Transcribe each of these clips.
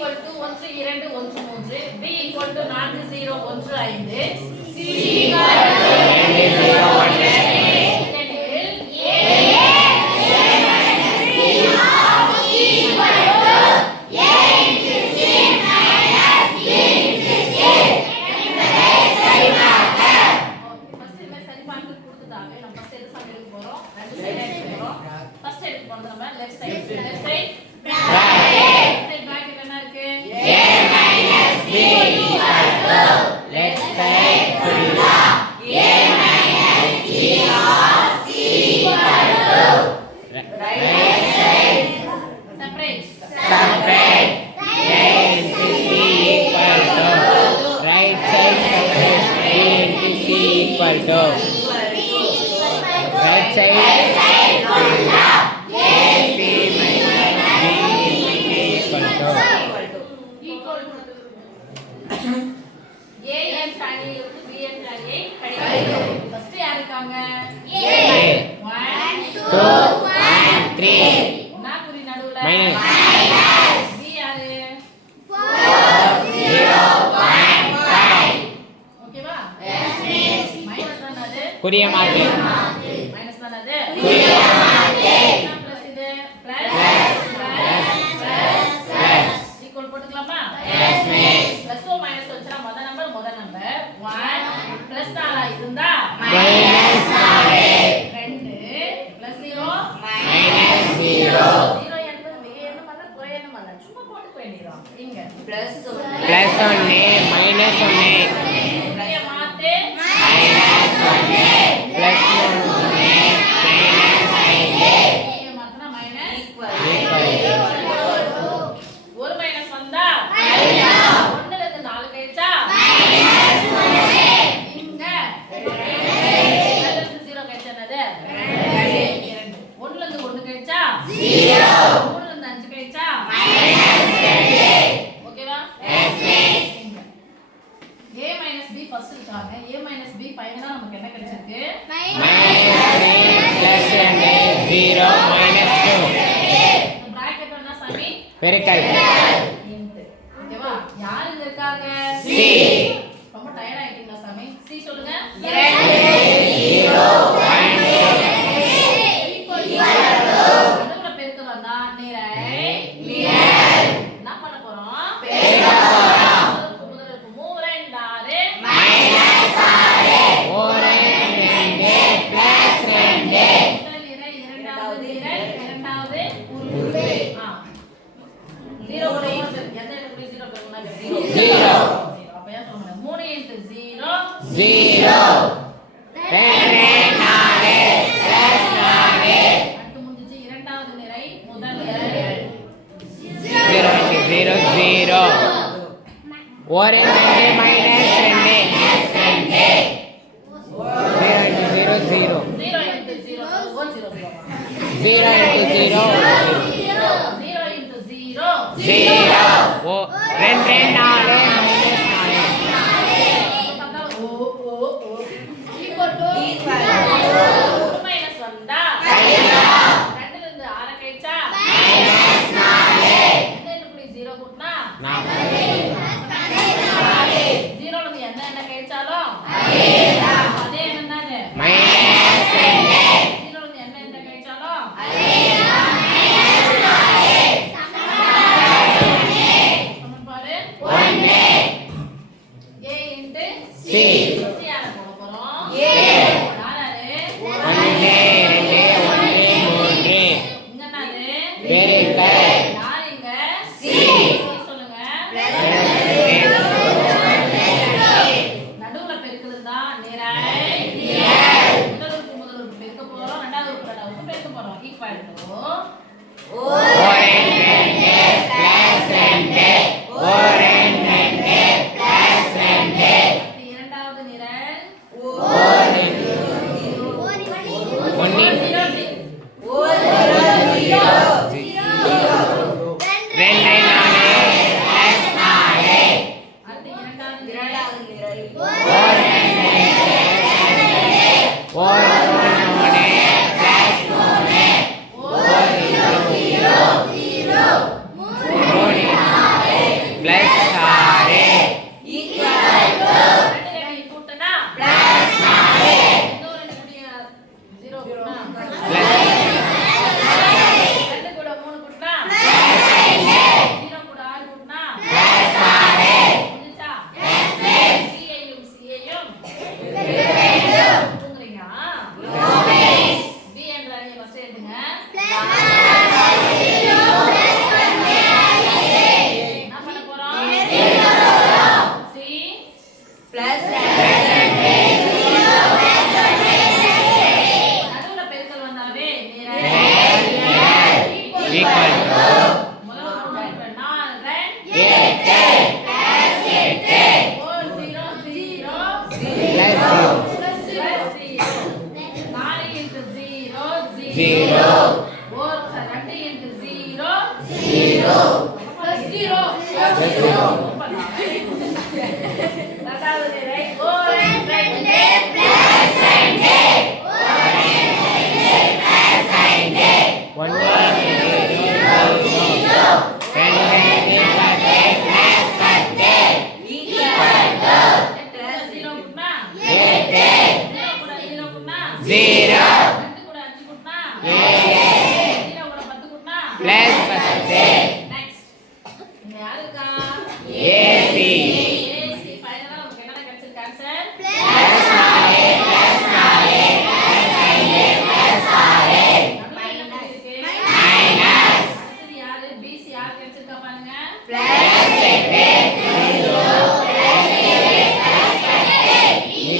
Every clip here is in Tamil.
equal to 1 2 1 3 b equal to 4 0 1 5 c equal to 2 0 1 right side equal to a and family இருக்கு b and a படிக்கலாம் ஃபர்ஸ்ட் யார் இருக்காங்க a 1 2 1 3 நான் குறி நடுவுல மைனஸ் b யாரு 4 0 1 5 ஓகேவா எஸ் மிஸ் மைனஸ் தானது குறிய மாத்து மைனஸ் தானது குறிய மாத்து பிளஸ் இது பிளஸ் ஈக்குவல் போட்டுக்கலாமா எஸ் மிஸ் பிளஸ் ஓ மைனஸ் வச்சா முத நம்பர் 1 பிளஸ் 4 இருந்தா மைனஸ் 4 2 பிளஸ் 0 மைனஸ் 0 0 என்பது என்ன பண்ண குறைய என்ன பண்ண சும்மா போட்டு வேண்டியதான் இங்க பிளஸ் 1 மைனஸ் 1 குறைய மாத்து மைனஸ் 1 பிளஸ் 1 மைனஸ் 5 இங்க மாத்துனா மைனஸ் ஈக்குவல் ஒரு மைனஸ் வந்தா ஒண்ணுல இருந்து 4 கழிச்சா மைனஸ் 1 இங்க 2ல இருந்து 0 கழிச்சா என்னது 2 ஒண்ணுல இருந்து 1 கழிச்சா 0 3ல இருந்து 5 கழிச்சா மைனஸ் 2 ஓகேவா yes miss a minus b first இருக்காங்க a minus b ஃபைனலா நமக்கு என்ன கிடைச்சிருக்கு plus 0 minus 2 பிராக்கெட் என்ன சாமி பெருக்கல் ஓகேவா யார் இங்க இருக்காங்க c ரொம்ப டயர்ட் ஆயிட்டீங்களா சாமி c சொல்லுங்க 2 0 1 நடுவுல பெருக்க வந்தா நிறை என்ன பண்ண போறோம் பெருக்க போறோம் முதல்ல 3 2 6 minus 6 1 2 plus 2 முதல் நிறை இரண்டாவது நிறை இரண்டாவது உறுப்பு 0 1 எந்த இடத்துல 0 பெருக்குனா 0 அப்ப என்ன சொல்ல முடியும் 3 × 0 0 2 4 plus 4 அடுத்து முடிஞ்சிச்சு இரண்டாவது நிறை முதல் நிறை 0 0 0 1 2 minus 2 0 0 0 0 × 0 1 0 0 0 0 0 2 4 minus 2 1 3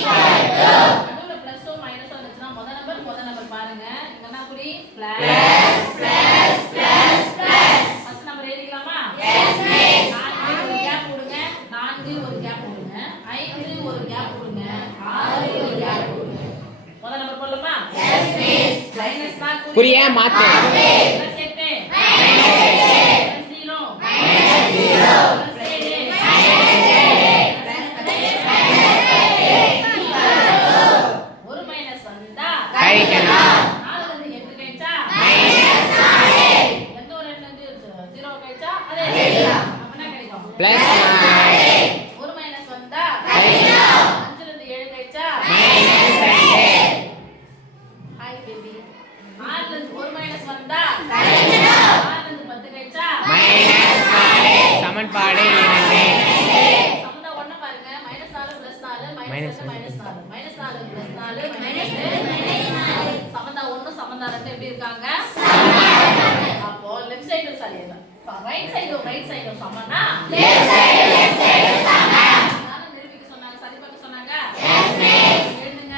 நடுவுல பிளஸோ மைனஸோ வந்துச்சுன்னா முத நம்பர் பாருங்க இங்க என்ன குறி ஃபர்ஸ்ட் நம்பர் எழுதிக்கலாமா எஸ் மிஸ் 4 ஒரு கேப் விடுங்க 4 ஒரு கேப் விடுங்க 5 ஒரு கேப் விடுங்க 6 ஒரு கேப் விடுங்க முத நம்பர் போடலாமா எஸ் மிஸ் மைனஸ் 4 குறியே மாத்து பிளஸ் 8 மைனஸ் 0 மைனஸ் 0 பிளஸ் 7 ஒரு மைனஸ் வந்தா கழிக்கணும் 4 ல இருந்து 8 கழிச்சா மைனஸ் 4 எந்த ஒரு எண்ணு வந்து 0 கழிச்சா அதே எழுதலாம் அப்ப என்ன கிடைக்கும் பிளஸ் 4 ஒரு மைனஸ் வந்தா கழிக்கணும் 5 ல இருந்து 7 கழிச்சா மைனஸ் 2 ஹாய் பேபி 6 ல இருந்து ஒரு மைனஸ் வந்தா கழிக்கணும் 6 ல இருந்து 10 கழிச்சா மைனஸ் 4 சமன்பாடு 2 சமந்தா ஒண்ண பாருங்க -4 +4 Minus -4 -4 -4 +4 -4 சமந்தா 1 சமந்தா 2 எப்படி இருக்காங்க அப்போ லெஃப்ட் சைடு சரியா ரைட் சைடு சமனா லெஃப்ட் சைடு சமம் நான் நிரூபிக்க சொன்னாங்க சரி பார்க்க சொன்னாங்க எஸ் மிஸ் எழுதுங்க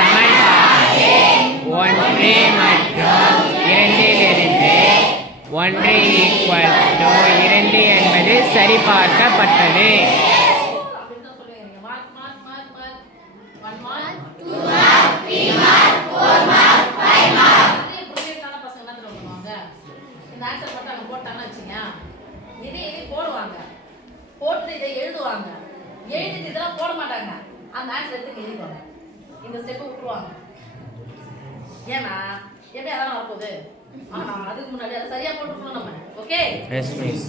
சமன்பாடு 1 மற்றும் 2 இலிருந்து 1 2 என்பது சரிபார்க்கப்பட்டது அப்படின்னு தான் சொல்லுவீங்க mark 1 mark 2 mark 3 mark 4 mark 5 mark நிறைய புரியுறதான பசங்க என்ன பண்ணுவாங்க இந்த ஆன்சர் மட்டும் அங்க போட்டாங்கன்னு வச்சுங்க இதே போடுவாங்க போட்டு இதை எழுதுவாங்க எழுதிட்டு இதெல்லாம் போட மாட்டாங்க அந்த ஆன்சர் எடுத்து எழுதிடுவாங்க இந்த ஸ்டெப் விட்டுருவாங்க ஏன்னா எப்படி அதான் வரப்போகுது ஆனா அதுக்கு முன்னாடி அதை சரியா போட்டுக்கணும் நம்ம ஓகே எஸ் மிஸ்